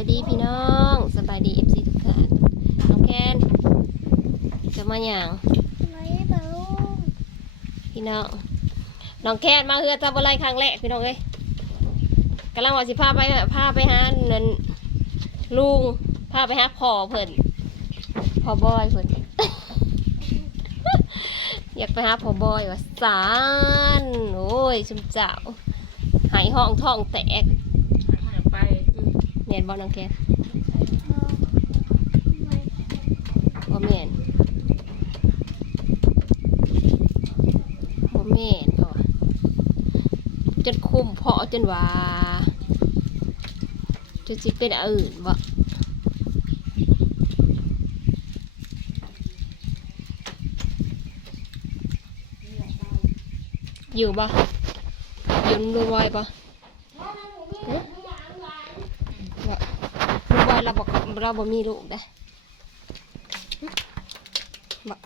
ายดีพี่น้องสบายดีเอฟซีทุกท่านน้องแคนจะมาอย่างไม่เบาพี่น้องน้องแคนมาเฮือจับอะไรครั้งแรกพี่น้องเอ้ยกำลังว่าสิพาไปพาไปหานั่นลุงพาไปหาพ่อเพิ่นพ่อบอยเพิ่นอยากไปหาพ่อบอยว่าสานโอ้ยชุมเจ้าหายห้องท้องแตก อืมเมียนบอน้องแคบ่แม่นบ่แม่นพ่อจนคุมเพาะจนว่าจนสิเป็นอื่นบ่อยู่บ่ยู่นำลุงบอยบ่ฮะ เราบอกเราบ่มีลูกได้อบ่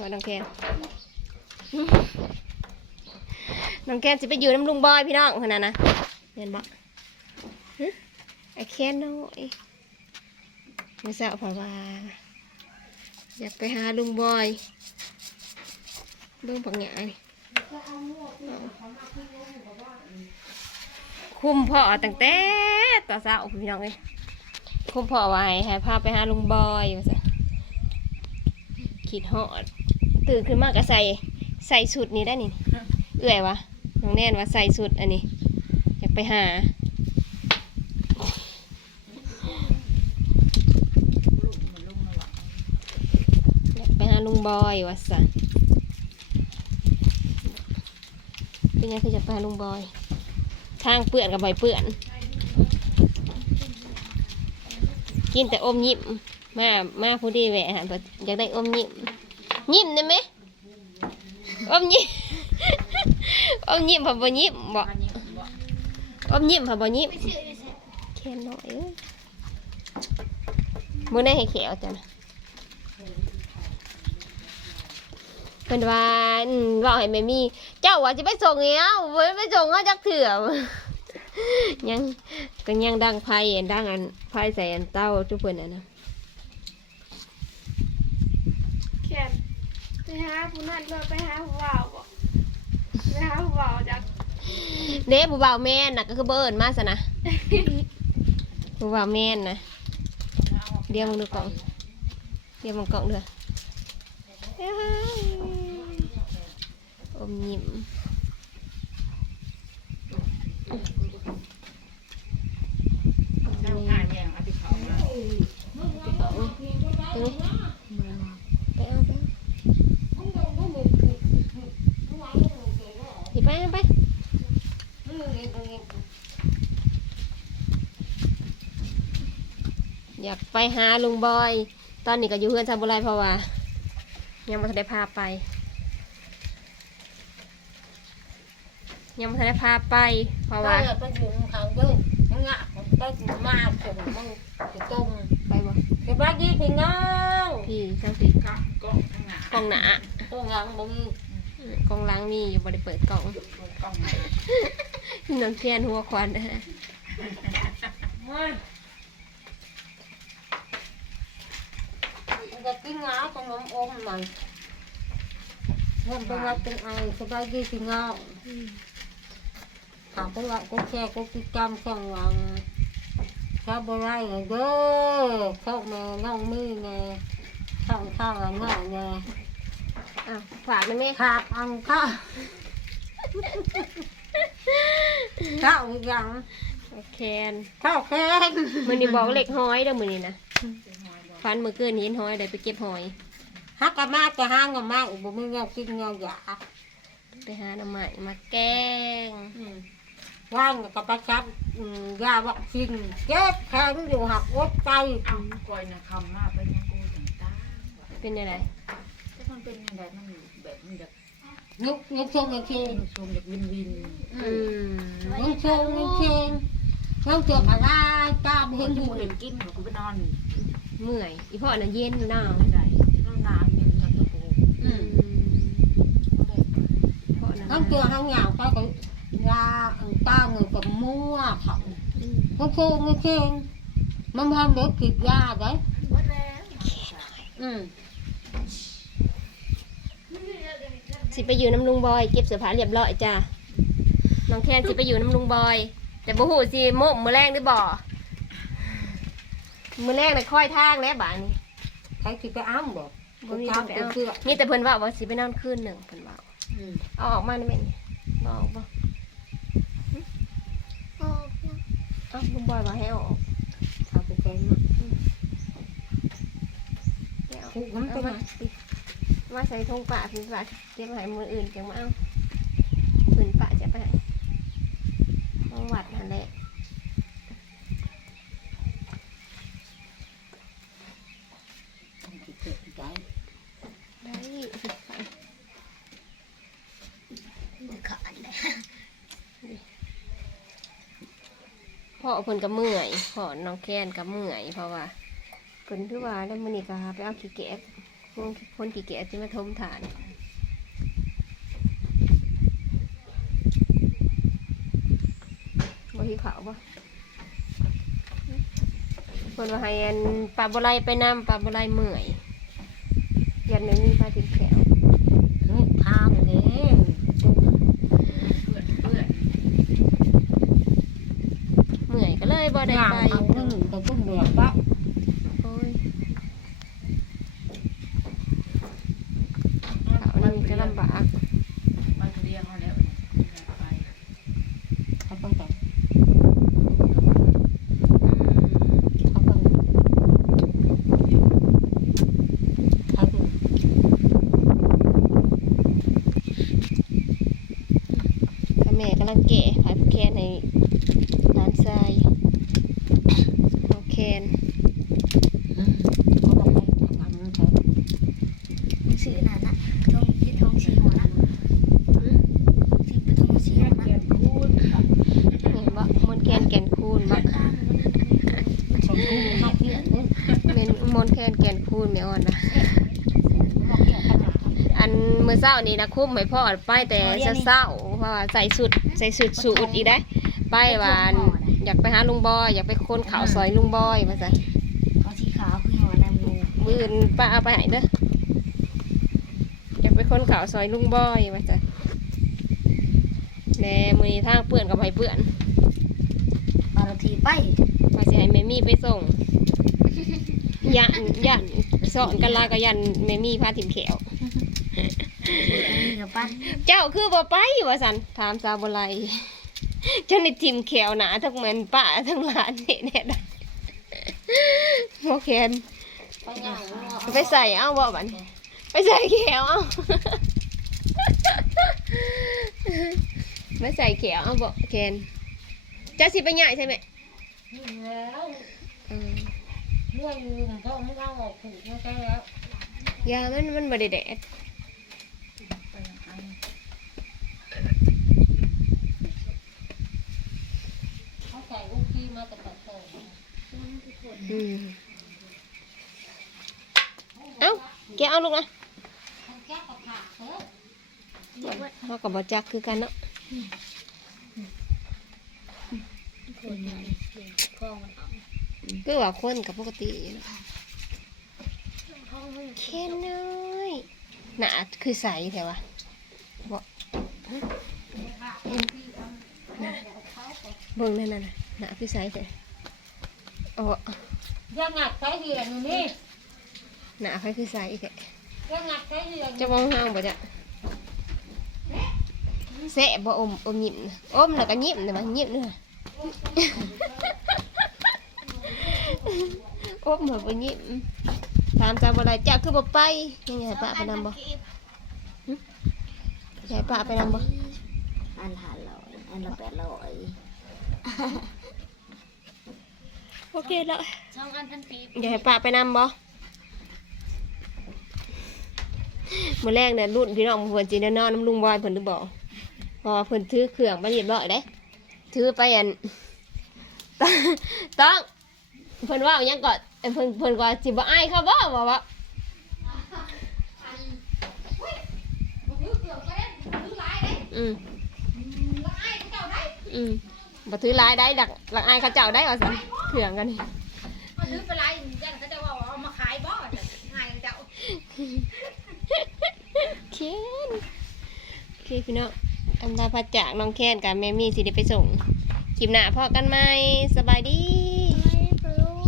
ว่าน้องแคนน้องแคนสิไปอยู่น้ำลุงบอยพี่น้องคนนั้นนะเห็นบ่หึไอ้แคนน้อยมือสาวเพราะว่า อยากไปหาลุงบอยเบิ่งปังหยานี่ คุมพ่อตั้งแต่ตอนเช้าพี่น้องเอ้ยคุมพ่อไว้ให้พาไปหาลุงบอยว่าซั่นขีดหอดตื่นขึ้นมากก็ใส่ใส่สุดนี้ได้นี่เอื่อยวะน้องแน่นว่าใส่สุดอันนี้ อยากไปหาอยากไปหาลุงบอยวะสันเป็นยังคือจะไปหาลุงบอย ทางเปื่อนกับใบเปื่อน กินแต่อมยิ้มมามาผู้ดีแหวะฮะบ่อยากได้อมยิ้มยิ้มได้ไหมอมยิ้มอมยิ้มพอบ่ยิ้มบ่อมยิ้มพอบ่ยิ้มไม่ชื่อไม่ใช่แค่น้อยเอ้ยมื้อนี้ให้แขวจ้ะนะ เพิ่นว่าอืมเว้าให้แม่มีเจ้าว่าสิไปส่งเอ้าบ่ได้ไปส่งเฮาจักเถื่อยังก็ยังดังไผอันดังอันไผใส่อันเต้าทุกเพิ่นน่ะนะแค่ไปหาผู้นั่นก็ไปหาผู้บ่าวบ่ไปหาผู้บ่าวจากเด้ผู้บ่าวแม่นน่ะก็คือเบิ่นมาซะนะผู้บ่าวแม่นนะเดี๋ยวมึงดูกล่องเดี๋ยวมึงกล่องเด้อเอ้ยอ มยิ้มข้าวหาแยงเอาไปเขามาไปไปอยากไปหาลุงบอย ตอนนี้ก็อยู่เพื่อนซาบุไรเพราะว่า ยังไม่ได้พาไป ยังไม่ทันได้พาไปเพราะว่า ไปอยู่เขาเด้อมึงอะไปมาส่งมึงสิต้มไปบ่สบายดีพี่น้องพี่ทั้งสี่ก็ก็ข้างหน้ากล่องหนาตัวหลังมึงอืมกล่องล้างมีอยู่บริเปิดกล่องกล้องไหนน้ำเทียนหัวควันนะฮะมันจะกินงาตรงน้ำอมมันเริ่มเป็นว่าเป็นไอสบายดีพี่น้อง ถามเป็นว่าก็แค่ก็ติดตามช่องวันชาวบ้านไรเด้อช่องแม่น้องมือแม่ช่องข้าวน้องแม่อะฝากได้ไหมขาดอันข้าวข้าวอีกอย่างโอเคข้าวแกงมือนี้บอกเล็กห้อยเด้อมือนี้นะฟันมือเกินเห็นห้อยได้ไปเก็บหอยฮักกะมากจะห้างกะมากอุบมึงอยากกินเงาหยาไปหาหน่อไม้มาแกง ว่างกับประจับอืมยาวัคซีนเจ็บแข็งอยู่หักอดใจกอยนะคำมากไปยังกูต่างตาเป็นยังไงแต่มันเป็นยังไงมันแบบมันแบบยุกยุกชงยุกเชงมันชมแบบวินวินอืมยุกชงยุกเชงยุกเจ็บอะไรตามเห็เห็นนกูหูเห็นกินกูไปนอนเมื่อยอีพ่อน่ะเย็นหนาวไม่ได้นอนนานมีเงินตะโกอืมพ่อน่ะต้องเจอห้างเหงาก็ ยาตาเงินกับมั่วเขาอโอเคโอเคมันทำเด็กกินยาได้หมดแล้วอืมสิไปอยู่น้ำลุงบอยเก็บเสื้อผ้าเรียบร้อยจ้าน้องแคนสิไปอยู่น้ำลุงบอย แต่บ่ฮู้สิโมกมือแรงหรือบ่มือแรงน่ะค่อยทางแล้วบ่านี้ใครกินไปอ้ามบ่บ่มีเช้าไปไปเอาเชื่อมีแต่เพิ่นว่าว่าสิไปนอนคืนหนึ่งเพิ่นว่าอืมเอาออกมาได้ไหมนี่บ่ออกบ่ โอ้ เอ้าลุงบอยว่าให้เอาออกชาวไปแกงเนาะไม่เอาถูกมันไปเอาไหนมาสิมาใส่ธงปะพี่ปะเก็บไว้ให้มืออื่นจังมาเอาปืนปะจะไปให้ของวัดนั่นแหละ กินเกิดใจ ได้ขาดเลย พ่อเพิ่นก็เมื่อยพ่อน้องแค้นก็เมื่อยเพราะว่าเพิ่นคือว่าแล้วมื้อนี้ก็หาไปเอาขี้แกะพวกคนขี้แกะที่มาทมฐานบ่หิวข้าวบ่เพิ่นว่าให้อันปลาบ่ไลไปนํปลาบ่ไลเมื่อยยันไม่มีปลาติดแขนทางนี่ เพื่อนเพื่อน เมื่อยก็เลย บ่ได้ย่างไป เอาหนึ่งก็ต้องแบบว่า โอ้ยเขานี่จะลำบาก มาเรียงเขาแล้วไป เขาต้องแต่เขาต้องเขาต้อง ถ้าแม่กำลังแก่ผายผู้แคนในร้านทรายน้องแคน เขาต้องไปทำนั่นเขา หนังสือนั่นน่ะทงที่ทงสีหัวน่ะที่เป็นทงสีหัวน่ะ เห็นบ่มนต์แคนแก่นคูณบ่ ข้างมัน เขาคู่เขาเที่ยงเนี่ย เมนมนต์แคนแก่นคูณแม่อ่อนนะ เขาเที่ยงขนาด อันมื้ อเช้านี่นะคุ้มให้พ่อไปแต่เช้าๆเพราะว่าใส่สุดใส่สุดสูทอีกได้ ไปว่าอันอยากไปหาลุงบอยอยากไปคนเขาซอยลุงบอยว่าซั่นเอาสีขาวคือหัวน้ำงูมืออื่นป้าเอาไปให้เด้ออยากไปคนเขาซอยลุงบอยว่าจ้ะแหน่มือนี้ทางเปื่อนกับไผเปื่อนบารทีไปว่าสิให้แม่มี่ไปส่งยันยันสอนกันลาก็ยันแม่มี่พาถิ่มแขวมี กับปั้นเจ้าคือบ่ไปว่าสันถามสาวบ่ไลเจ้าในถิ่มแขวหนาทั้งเหมือนป้าทั้งหลานนี่เนี่ยนะโอเคไปย่างเนาะไปใส่เอาบ่บัดนี้ไปใส่แขวเอาไปใส่แขวเอาบ่เคนเจ้าสิไปใหญ่ใช่ไหมแล้วเออเรื่องลืมเขาไม่เอาออกผูกไม่ใช่แล้วยามันมันบ่ได้แดด เขาใส่ลูกพี่มาแต่ปัดโต อืมเอ้าแกเอาลูกนะเขากับขาเถอจักคือกันเนาะคือว่าคนกับปกติเนาะแค่น้อยหนาคือใสแถวะบอกเบิ่งนั่นน่ะหนาคือใสแถว โอ้ยังงัดใช้เหียนอยู่นี่หนาใครคือใสแถวยังงัดใช้เหียนจะมองห้างบ่จะแสะบ่อมอมยิ้มน่ะอมแล้วก็ยิ้มนะมันยิ้มด้วยอมเหมือนบ่ยิ้มถามจำอะไรเจ้าคือบ่ไปยังไงป้าไปนำบ่ยายป้าไปนำบ่อันห้าร้อยอันละแปดร้อย โอเคแล้วสองอันพันปีอยากให้ป้าไปนำบ่มื้อแรกเนี่ยรุ่นพี่น้องเพิ่นสิได้นอนน้ำลุงบอยเพิ่นหรือบ่เพอเพิ่นถือเครื่องมาเรียบร้อยเด้ถือไปอันต้องเพิ่นว่าหยังก่อนเอ้ยเพิ่นเพิ่นก็สิบ่อายเขาบ่ว่าว่าอืมอืม บ่ถือหลายได้ดักหลักอายเขาเจ้าได้เอาสิเขื่องกันนี่เอาซื้อไปไรยันเขาจะว่าเอามาขายบ่ง่ายเจ้าเคนโอเคพี่น้องอันดาพัดจากน้องแคนกับแม่มี่สิได้ไปส่งคลิปหน้าพอกันไหมสบายดีไม่ปลุง